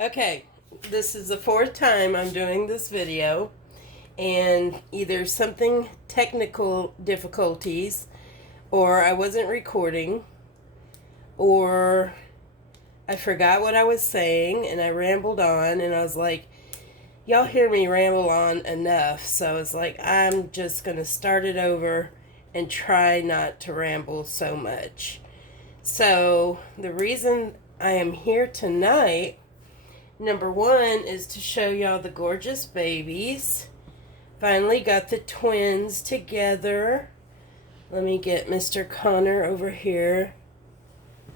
Okay, this is the fourth time I'm doing this video, and either something technical difficulties, or I wasn't recording, or I forgot what I was saying and I rambled on, and I was like, y'all hear me ramble on enough, so it's like I'm just gonna start it over and try not to ramble so much. So, the reason I am here tonight, number one, is to show y'all the gorgeous babies. Finally got the twins together. Let me get Mr. Connor over here,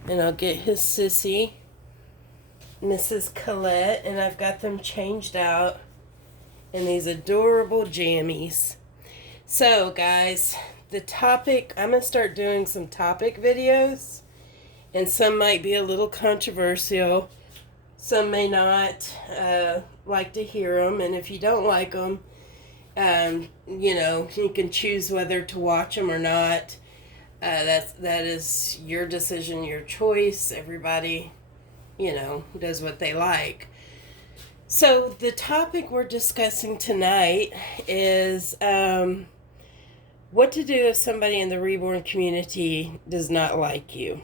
and I'll get his sissy, Mrs. Colette, and I've got them changed out in these adorable jammies. So, guys, the topic, I'm going to start doing some topic videos, and some might be a little controversial. Some may not like to hear them, and if you don't like them, you can choose whether to watch them or not. That is your decision, your choice. Everybody, does what they like. So the topic we're discussing tonight is what to do if somebody in the reborn community does not like you.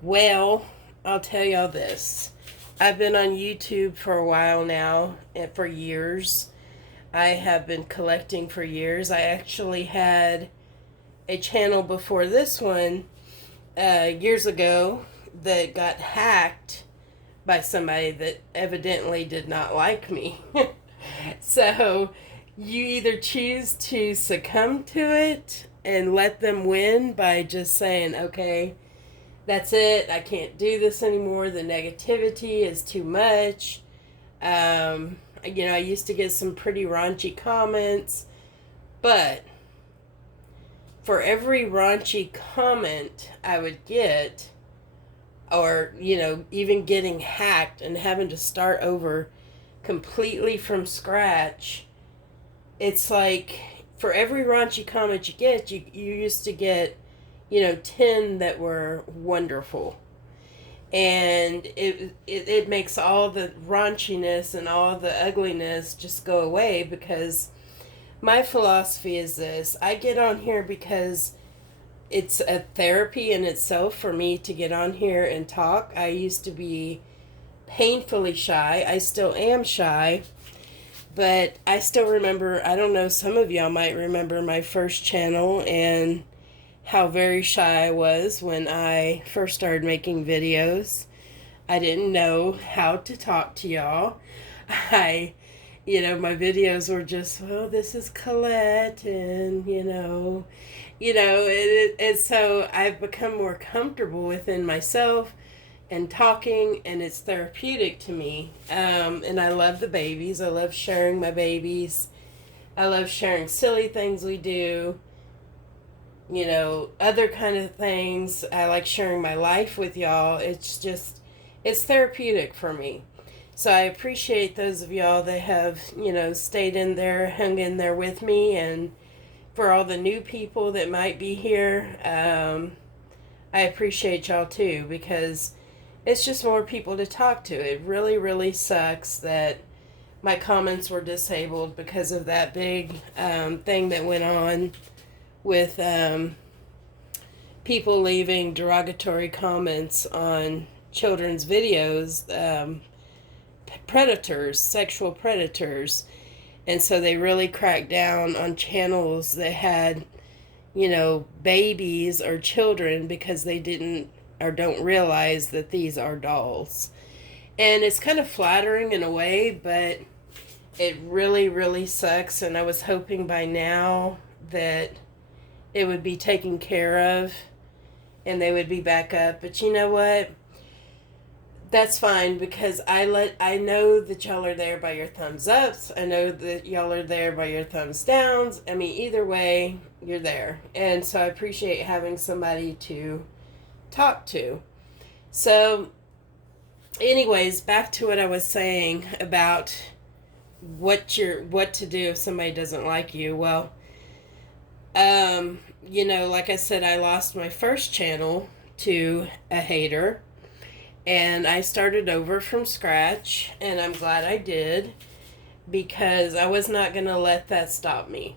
Well, I'll tell y'all this. I've been on YouTube for a while now, and for years. I have been collecting for years. I actually had a channel before this one years ago that got hacked by somebody that evidently did not like me. So you either choose to succumb to it and let them win by just saying, okay, that's it, I can't do this anymore, the negativity is too much. I used to get some pretty raunchy comments, but for every raunchy comment I would get, or, even getting hacked and having to start over completely from scratch, it's like for every raunchy comment you get, you used to get, 10 that were wonderful. And it makes all the raunchiness and all the ugliness just go away, because my philosophy is this. I get on here because it's a therapy in itself for me to get on here and talk. I used to be painfully shy. I still am shy. But I still remember, I don't know, some of y'all might remember my first channel and how very shy I was when I first started making videos. I didn't know how to talk to y'all. My videos were just, well, this is Colette, and, and so I've become more comfortable within myself and talking, and it's therapeutic to me. And I love the babies. I love sharing my babies. I love sharing silly things we do, other kind of things. I like sharing my life with y'all. It's therapeutic for me. So I appreciate those of y'all that have, stayed in there, hung in there with me. And for all the new people that might be here, I appreciate y'all too, because it's just more people to talk to. It really, really sucks that my comments were disabled because of that big thing that went on with people leaving derogatory comments on children's videos, predators, sexual predators. And so they really cracked down on channels that had, babies or children, because they didn't or don't realize that these are dolls. And it's kind of flattering in a way, but it really, really sucks. And I was hoping by now that it would be taken care of and they would be back up. But you know what? That's fine, because I know that y'all are there by your thumbs ups. I know that y'all are there by your thumbs downs. I mean, either way, you're there. And so I appreciate having somebody to talk to. So anyways, back to what I was saying about what to do if somebody doesn't like you. Well, like I said, I lost my first channel to a hater. And I started over from scratch, and I'm glad I did because I was not going to let that stop me.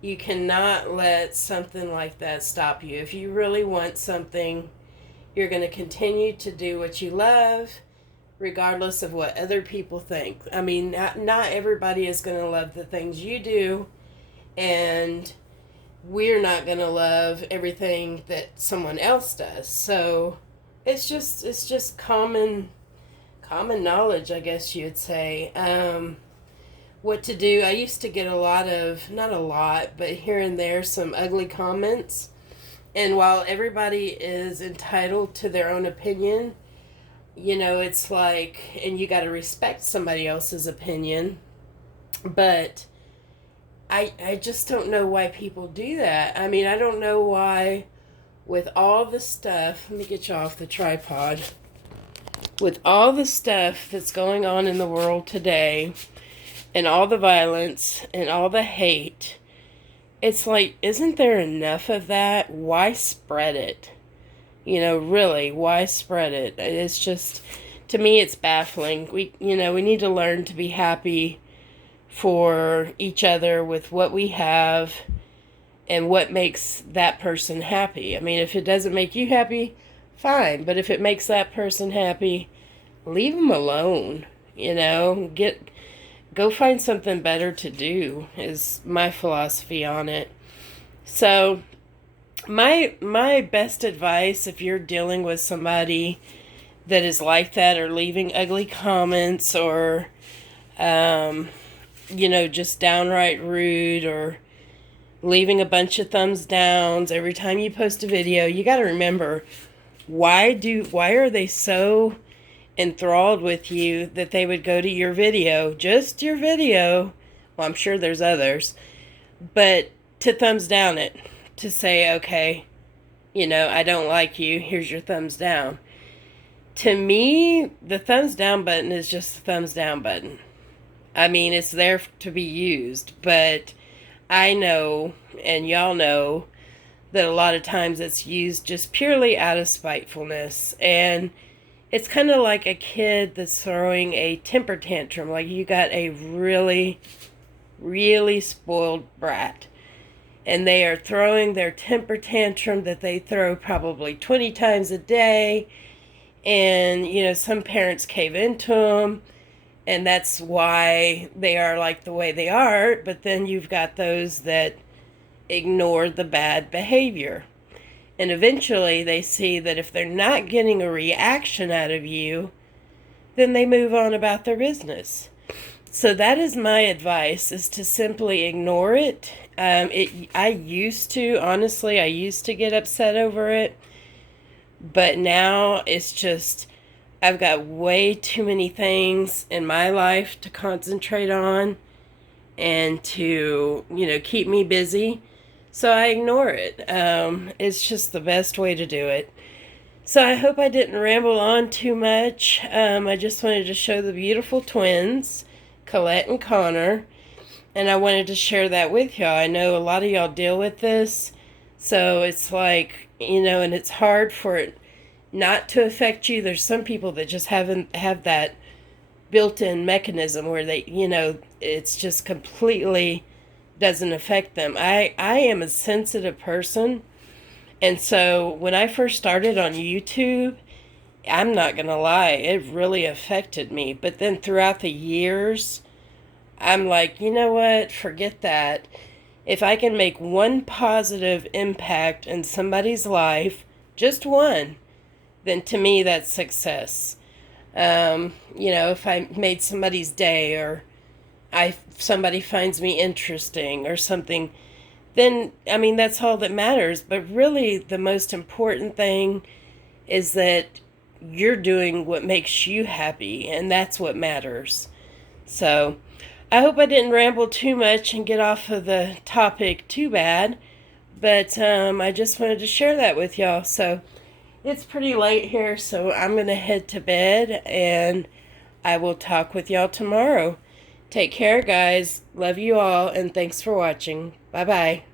You cannot let something like that stop you. If you really want something, you're going to continue to do what you love, regardless of what other people think. I mean, not everybody is going to love the things you do, and we're not going to love everything that someone else does. So it's just common knowledge, I guess you'd say. What to do. I used to get a lot of, not a lot, but here and there, some ugly comments. And while everybody is entitled to their own opinion, it's like, and you got to respect somebody else's opinion, but I just don't know why people do that. I mean, I don't know why, with all the stuff, let me get you off the tripod, with all the stuff that's going on in the world today, and all the violence, and all the hate, it's like, isn't there enough of that? Why spread it? Really, why spread it? It's just, to me, it's baffling. We need to learn to be happy for each other with what we have and what makes that person happy. I mean, if it doesn't make you happy, fine. But if it makes that person happy, leave them alone. Go find something better to do is my philosophy on it. So my best advice, if you're dealing with somebody that is like that, or leaving ugly comments, or just downright rude, or leaving a bunch of thumbs downs every time you post a video, you got to remember, why are they so enthralled with you that they would go to your video, just your video, well, I'm sure there's others, but to thumbs down it, to say, okay, I don't like you, here's your thumbs down. To me, the thumbs down button is just the thumbs down button. I mean, it's there to be used, but I know, and y'all know, that a lot of times it's used just purely out of spitefulness. And it's kind of like a kid that's throwing a temper tantrum. Like, you got a really, really spoiled brat, and they are throwing their temper tantrum that they throw probably 20 times a day. And, some parents cave into them, and that's why they are like the way they are. But then you've got those that ignore the bad behavior. And eventually they see that if they're not getting a reaction out of you, then they move on about their business. So that is my advice, is to simply ignore it. I used to get upset over it. But now it's just, I've got way too many things in my life to concentrate on and to, keep me busy. So I ignore it. It's just the best way to do it. So I hope I didn't ramble on too much. I just wanted to show the beautiful twins, Colette and Connor. And I wanted to share that with y'all. I know a lot of y'all deal with this. So it's like, and it's hard for it not to affect you. There's some people that just have that built-in mechanism where they, it's just completely doesn't affect them. I am a sensitive person. And so when I first started on YouTube, I'm not going to lie, it really affected me. But then throughout the years, I'm like, you know what? Forget that. If I can make one positive impact in somebody's life, just one, then to me that's success. If I made somebody's day, or somebody finds me interesting or something, then, I mean, that's all that matters. But really, the most important thing is that you're doing what makes you happy, and that's what matters. So I hope I didn't ramble too much and get off of the topic too bad, but I just wanted to share that with y'all. So it's pretty late here, so I'm going to head to bed, and I will talk with y'all tomorrow. Take care, guys. Love you all, and thanks for watching. Bye-bye.